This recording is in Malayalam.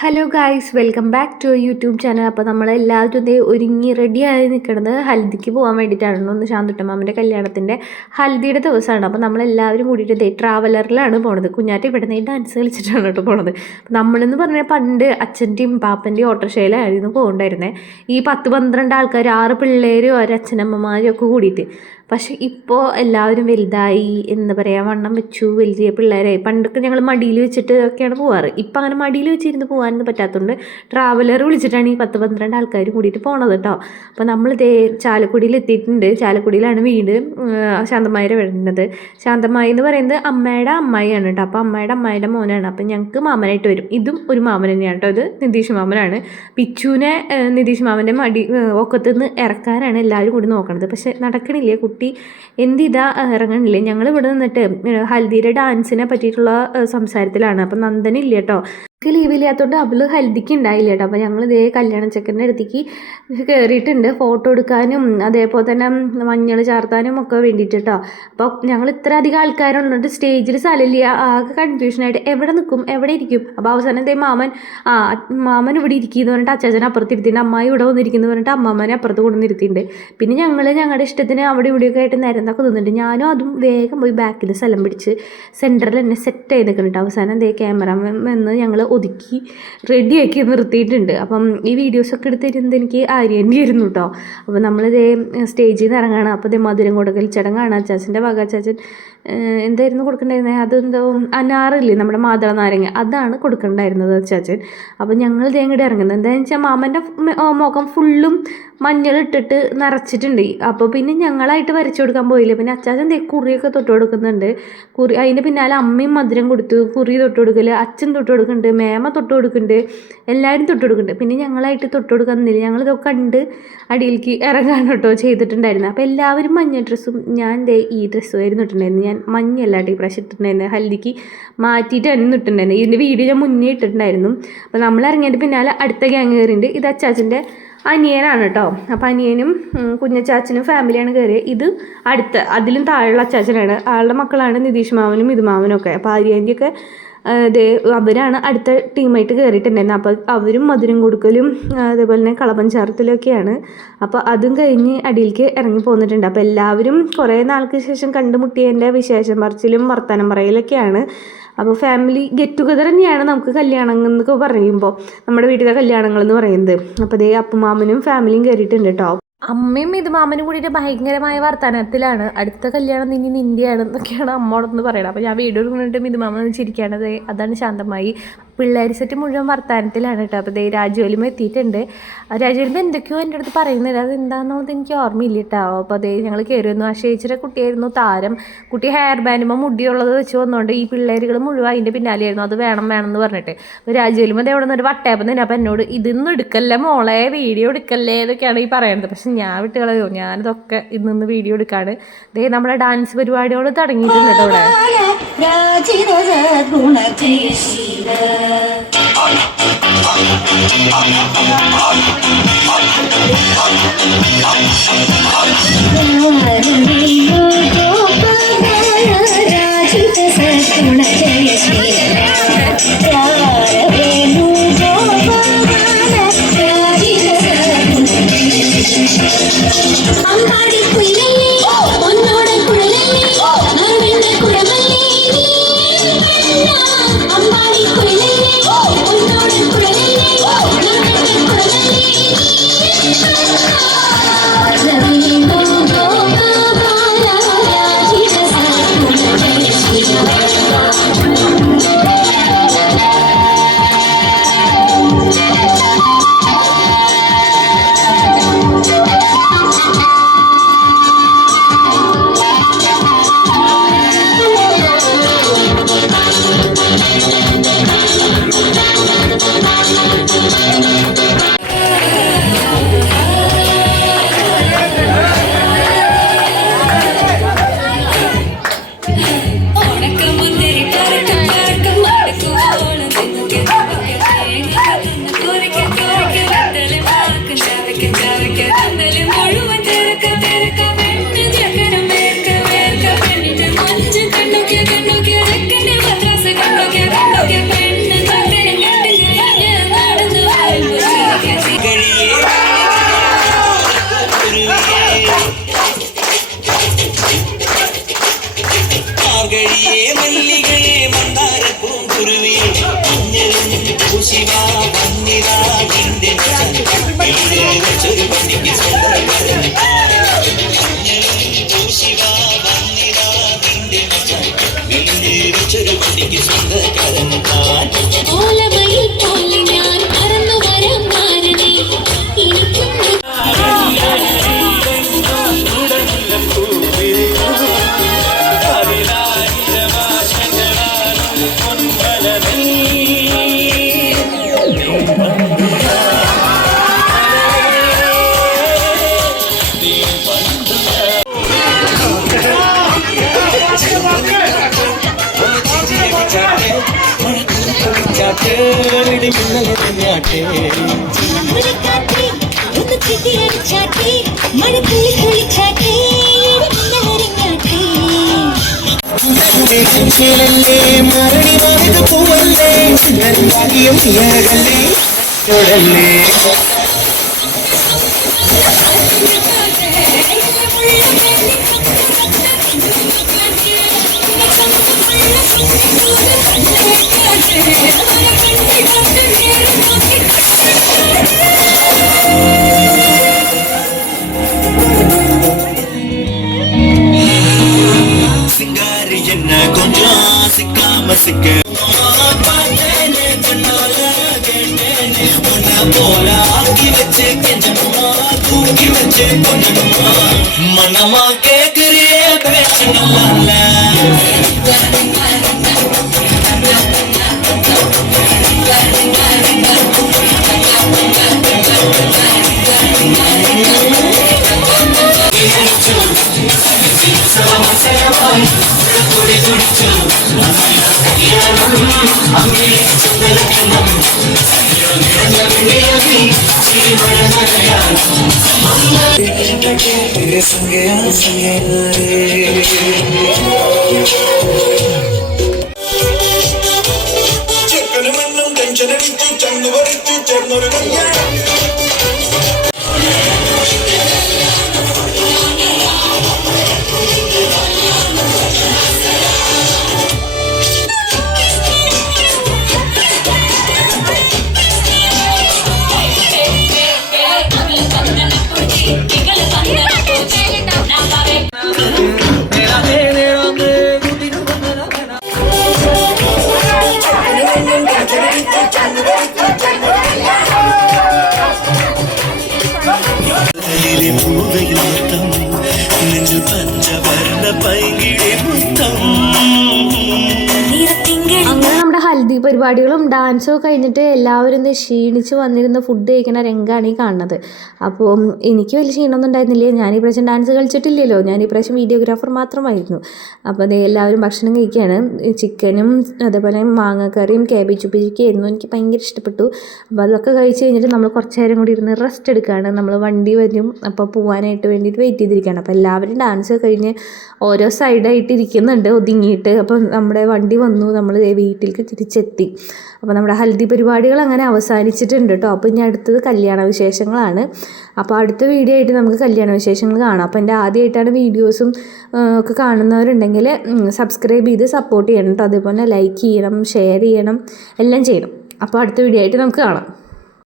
Hello guys, welcome back to YouTube channel. അപ്പോൾ നമ്മളെല്ലാവരും ഇതേ ഒരുങ്ങി റെഡിയായി നിൽക്കുന്നത് ഹൽദിക്ക് പോകാൻ വേണ്ടിയിട്ടാണ്. ഒന്ന് ശാന്തുട്ടമ്മാൻ്റെ കല്യാണത്തിൻ്റെ ഹൽദിയുടെ ദിവസമാണ്. അപ്പോൾ നമ്മളെല്ലാവരും കൂടിയിട്ട് ഇതേ ട്രാവലറിലാണ് പോണത്. കുഞ്ഞാറ്റ ഇവിടെ നിന്ന് ഡാൻസ് കളിച്ചിട്ടാണ് കേട്ടോ പോണത്. അപ്പോൾ നമ്മളെന്ന് പറഞ്ഞാൽ പണ്ട് അച്ഛൻ്റെയും പാപ്പൻ്റെയും ഓട്ടോറിക്ഷയിലായിരുന്നു പോകണ്ടായിരുന്നത്. ഈ 10-12 ആൾക്കാർ, 6 പിള്ളേരും ഒരച്ഛനമ്മമാരും ഒക്കെ കൂടിയിട്ട്. പക്ഷെ ഇപ്പോൾ എല്ലാവരും വലുതായി, എന്താ പറയുക, വണ്ണം വെച്ചു, വലിയ പിള്ളേരായി. പണ്ടൊക്കെ ഞങ്ങൾ മടിയിൽ വെച്ചിട്ട് ഒക്കെയാണ് പോവാറ്. ഇപ്പം അങ്ങനെ മടിയിൽ വെച്ചിരുന്ന് പോകാനൊന്നും പറ്റാത്തതുകൊണ്ട് ട്രാവലർ വിളിച്ചിട്ടാണ് ഈ 10-12 ആൾക്കാർ കൂടിയിട്ട് പോണത് കേട്ടോ. അപ്പോൾ നമ്മൾ ഇതേ ചാലക്കുടിയിൽ എത്തിയിട്ടുണ്ട്. ചാലക്കുടിയിലാണ് വീട്, ശാന്തമായിയുടെ വരുന്നത്. ശാന്തമായി എന്ന് പറയുന്നത് അമ്മയുടെ അമ്മായിയാണ് കേട്ടോ. അപ്പോൾ അമ്മായിയുടെ മോനാണ്. അപ്പം ഞങ്ങൾക്ക് മാമനായിട്ട് വരും. ഇതും ഒരു മാമൻ തന്നെയാണ് കേട്ടോ. ഇത് നിതീഷ് മാമനാണ്. പിച്ചുവിനെ നിതീഷ് മാമൻ്റെ ഒക്കത്തുനിന്ന് ഇറക്കാനാണ് എല്ലാവരും കൂടി നോക്കണത്. പക്ഷെ നടക്കണില്ല. കുട്ടി എന്തിതാ ഇറങ്ങണില്ലേ. ഞങ്ങൾ ഇവിടെ നിന്നിട്ട് ഹൽദിയുടെ ഡാൻസിനെ പറ്റിയിട്ടുള്ള സംസാരത്തിലാണ്. അപ്പം നന്ദനില്ല കേട്ടോ. ലീവില്ലാത്തതുകൊണ്ട് അവള് ഹൽദിക്ക് ഉണ്ടായില്ല കേട്ടോ. അപ്പോൾ ഞങ്ങൾ ഇതേ കല്യാണ ചെക്കൻ്റെ അടുത്തേക്ക് കയറിയിട്ടുണ്ട് ഫോട്ടോ എടുക്കാനും അതേപോലെ തന്നെ മഞ്ഞൾ ചാർത്താനും ഒക്കെ വേണ്ടിയിട്ട് കേട്ടോ. അപ്പോൾ ഞങ്ങൾ ഇത്ര അധികം ആൾക്കാരുണ്ടിട്ട് സ്റ്റേജിൽ സ്ഥലമില്ല, ആകെ കൺഫ്യൂഷനായിട്ട് എവിടെ നിൽക്കും എവിടെ ഇരിക്കും. അപ്പോൾ അവസാനം എന്തേ മാമൻ ഇവിടെ ഇരിക്കുന്നു പറഞ്ഞിട്ട് അച്ചാച്ചനെ അപ്പുറത്തിരുത്തിയിട്ട് അമ്മായി ഇവിടെ വന്നിരിക്കുന്നു പറഞ്ഞിട്ട് അമ്മമ്മനെ അപ്പുറത്ത് കൊണ്ടുവന്നിരുത്തിയിട്ടുണ്ട്. പിന്നെ ഞങ്ങൾ ഞങ്ങളുടെ ഇഷ്ടത്തിന് അവിടെ ഇവിടെയൊക്കെ ആയിട്ട് നിരന്നൊക്കെ നിന്നിട്ടുണ്ട്. ഞാനും അതും വേഗം പോയി ബാക്കിൽ സ്ഥലം പിടിച്ച് സെൻറ്ററിൽ തന്നെ സെറ്റ് ആയി നിൽക്കുന്നുണ്ട്. അവസാനം എന്തേ ക്യാമറമാൻ വന്ന് ഞങ്ങൾ ഒതുക്കി റെഡിയാക്കി നിർത്തിയിട്ടുണ്ട്. അപ്പം ഈ വീഡിയോസൊക്കെ എടുത്തിരുന്നത് എനിക്ക് ആര്യൻ്റെ ആയിരുന്നു കേട്ടോ. അപ്പോൾ നമ്മളിതേ സ്റ്റേജിൽ നിന്ന് ഇറങ്ങുകയാണ്. അപ്പോൾ ഇതേ മധുരം കൊടുക്കൽ ചടങ്ങാണ്. അച്ചാച്ചൻ്റെ വക അച്ചാച്ചൻ എന്തായിരുന്നു കൊടുക്കണ്ടായിരുന്നത്, അതെന്തോ അനാറില്ലേ നമ്മുടെ മാതള നാരങ്ങ, അതാണ് കൊടുക്കണ്ടായിരുന്നത് അച്ചാച്ചൻ. അപ്പോൾ ഞങ്ങൾ ഇതേ ഇങ്ങോട്ട് ഇറങ്ങുന്നത് എന്താണെന്ന് വെച്ചാൽ മാമൻ്റെ മുഖം ഫുള്ളും മഞ്ഞളിട്ടിട്ട് നിറച്ചിട്ടുണ്ട്. അപ്പോൾ പിന്നെ ഞങ്ങളായിട്ട് വരച്ചു കൊടുക്കാൻ പോയില്ല. പിന്നെ അച്ചാച്ചൻ കുറിയൊക്കെ തൊട്ട് കൊടുക്കുന്നുണ്ട്. അതിൻ്റെ പിന്നാലെ അമ്മയും മധുരം കൊടുത്തു, കുറി തൊട്ട് കൊടുക്കൽ, അച്ഛൻ തൊട്ട് കൊടുക്കുന്നുണ്ട്, മേമ തൊട്ട് കൊടുക്കുന്നുണ്ട്, എല്ലാവരും തൊട്ട് കൊടുക്കുന്നുണ്ട്. പിന്നെ ഞങ്ങളായിട്ട് തൊട്ട് കൊടുക്കാൻ നിന്നില്ല. ഞങ്ങളിതൊക്കെ കണ്ട് അടിയിലേക്ക് ഇറങ്ങാൻ കേട്ടോ ചെയ്തിട്ടുണ്ടായിരുന്നു. അപ്പോൾ എല്ലാവരും മഞ്ഞ ഡ്രസ്സും ഞാൻ ഈ ഡ്രസ്സുമായിരുന്നു ഇട്ടിട്ടുണ്ടായിരുന്നു. ഞാൻ മഞ്ഞല്ല ഈ പ്രാവശ്യം ഇട്ടിട്ടുണ്ടായിരുന്നു. ഹൽദിക്ക് മാറ്റിയിട്ടാണ് ഇട്ടിട്ടുണ്ടായിരുന്നു. ഇതിൻ്റെ വീഡിയോ ഞാൻ മുന്നേ ഇട്ടിട്ടുണ്ടായിരുന്നു. അപ്പോൾ നമ്മൾ ഇറങ്ങിയിട്ട് പിന്നാലെ അടുത്ത ഗ്യാങ് കയറിയിട്ടുണ്ട്. ഇത് അച്ചാച്ചൻ്റെ അനിയനാണ് കേട്ടോ. അപ്പോൾ അനിയനും കുഞ്ഞച്ചാച്ചനും ഫാമിലിയാണ് കയറിയത്. ഇത് അതിലും താഴെയുള്ള അച്ചാച്ചനാണ്. ആളുടെ മക്കളാണ് നിതീഷ് മാമനും ഇത് മാമനും ഒക്കെ. അപ്പോൾ ആര്യൻ്റെയൊക്കെ അവരാണ് അടുത്ത ടീമായിട്ട് കയറിയിട്ടുണ്ടായിരുന്നത്. അപ്പോൾ അവരും മധുരം കൊടുക്കലും അതേപോലെ തന്നെ കളപം ചാർത്തലൊക്കെയാണ്. അപ്പോൾ അതും കഴിഞ്ഞ് അടിയിലേക്ക് ഇറങ്ങി പോന്നിട്ടുണ്ട്. അപ്പോൾ എല്ലാവരും കുറേ നാൾക്ക് ശേഷം കണ്ടുമുട്ടിയതിൻ്റെ വിശേഷം പറച്ചിലും വർത്തമാനം പറയലൊക്കെയാണ്. അപ്പോൾ ഫാമിലി ഗെറ്റ് ടുഗദർ തന്നെയാണ് നമുക്ക് കല്യാണം എന്നൊക്കെ പറയുമ്പോൾ, നമ്മുടെ വീട്ടിലെ കല്യാണങ്ങൾ എന്ന് പറയുന്നത്. അപ്പോൾ അതേ അപ്പുമാമനും ഫാമിലിയും കയറിയിട്ടുണ്ട് കേട്ടോ. അമ്മയും ഇത് മാമനും കൂടിയിട്ട് ഭയങ്കരമായ വർത്തമാനത്തിലാണ്. അടുത്ത കല്യാണം നിൻ്റെയാണ് എന്നൊക്കെയാണ് അമ്മോടൊന്ന് പറയണം. അപ്പോൾ ഞാൻ വീഡിയോ എടുക്കുന്നുണ്ട് ഇത് മാമൻ ചിരിക്കുകയാണത്. അതാണ് ശാന്തമായി. പിള്ളേർ സെറ്റ് മുഴുവൻ വർത്തമാനത്തിലാണ് കേട്ടോ. അപ്പോൾ രാജുവലിമ എത്തിയിട്ടുണ്ട്. രാജുവലിമ എന്തൊക്കെയോ എൻ്റെ അടുത്ത് പറയുന്നില്ല, അത് എന്താണെന്നുള്ളത് എനിക്ക് ഓർമ്മയില്ല കേട്ടോ. അപ്പോൾ ഞങ്ങൾ കയറി വന്നു. ആ ചേച്ചിയുടെ കുട്ടിയായിരുന്നു താരം. കുട്ടി ഹെയർ ബാൻഡുമ്പോൾ മുടിയുള്ളത് വെച്ച് വന്നുകൊണ്ട് ഈ പിള്ളേരുകൾ മുഴുവൻ അതിൻ്റെ പിന്നാലെയായിരുന്നു. അത് വേണം എന്ന് പറഞ്ഞിട്ട്. അപ്പോൾ രാജുവലിമ എവിടെ നിന്നൊരു വട്ടയപ്പം തന്നെ. അപ്പോൾ എന്നോട് ഇതൊന്നും എടുക്കല്ലേ മോളെ, വീഡിയോ എടുക്കല്ലേ എന്നൊക്കെയാണ് ഈ പറയുന്നത്. പക്ഷെ ഞാൻ വിട്ട് കളയോ, ഞാനിതൊക്കെ ഇന്ന് വീഡിയോ എടുക്കാണ്. നമ്മുടെ ഡാൻസ് പരിപാടിയോട് തുടങ്ങിയിട്ടുണ്ട് കേട്ടോ മരണി പൂവല്ലേ சிங்காரி என்ன கொஞ்சம் சிக்காம சிக்க போல ஆக்கி வச்சு கெஞ்சணுமா தூக்கி வச்சு கொஞ்சணுமா மனமா கேக்குறியே பேச்சு நல்ல ചെക്കനുമെന്നും ടെൻഷനടിച്ചു ചങ്ങു പറിച്ചു ചേർന്നൊരു കല്യാണം അങ്ങനെ നമ്മുടെ ഹൽദി പരിപാടികളും ഡാൻസും ഒക്കെ കഴിഞ്ഞിട്ട് എല്ലാവരും ക്ഷീണിച്ച് വന്നിരുന്ന് ഫുഡ് കഴിക്കുന്ന രംഗമാണ് ഈ കാണുന്നത്. അപ്പോൾ എനിക്ക് വലിയ ക്ഷീണമൊന്നും ഉണ്ടായിരുന്നില്ല. ഞാൻ ഈ പ്രാവശ്യം ഡാൻസ് കളിച്ചിട്ടില്ലല്ലോ, ഞാൻ ഈ പ്രാവശ്യം വീഡിയോഗ്രാഫർ മാത്രമായിരുന്നു. അപ്പോൾ അതേ എല്ലാവരും ഭക്ഷണം കഴിക്കുകയാണ്. ചിക്കനും അതേപോലെ മാങ്ങക്കറിയും കാബേജ് ഉപ്പേരിയൊക്കെയായിരുന്നു. എനിക്ക് ഭയങ്കര ഇഷ്ടപ്പെട്ടു. അപ്പോൾ അതൊക്കെ കഴിച്ച് കഴിഞ്ഞിട്ട് നമ്മൾ കുറച്ച് നേരം കൂടി ഇരുന്ന് റെസ്റ്റ് എടുക്കുകയാണ്. നമ്മൾ വണ്ടി വരും, അപ്പോൾ പോകാനായിട്ട് വേണ്ടിയിട്ട് വെയിറ്റ് ചെയ്തിരിക്കുകയാണ്. അപ്പോൾ എല്ലാവരും ഡാൻസ് കഴിഞ്ഞ് ഓരോ സൈഡായിട്ട് ഇരിക്കുന്നുണ്ട് ഒതുങ്ങിയിട്ട്. അപ്പം നമ്മുടെ വണ്ടി വന്നു, നമ്മൾ വീട്ടിലേക്ക് തിരിച്ചെത്തി. അപ്പോൾ നമ്മുടെ ഹൽദി പരിപാടികൾ അങ്ങനെ അവസാനിച്ചിട്ടുണ്ട് കേട്ടോ. അപ്പോൾ ഇനി അടുത്തത് കല്യാണ വിശേഷങ്ങളാണ്. അപ്പോൾ അടുത്ത വീഡിയോ ആയിട്ട് നമുക്ക് കല്യാണ വിശേഷങ്ങൾ കാണാം. അപ്പോൾ എൻ്റെ ആദ്യമായിട്ടാണ് വീഡിയോസും ഒക്കെ കാണുന്നവരുണ്ടെങ്കിൽ സബ്സ്ക്രൈബ് ചെയ്ത് സപ്പോർട്ട് ചെയ്യണം കേട്ടോ. അതേപോലെ ലൈക്ക് ചെയ്യണം, ഷെയർ ചെയ്യണം, എല്ലാം ചെയ്യണം. അപ്പോൾ അടുത്ത വീഡിയോ ആയിട്ട് നമുക്ക് കാണാം.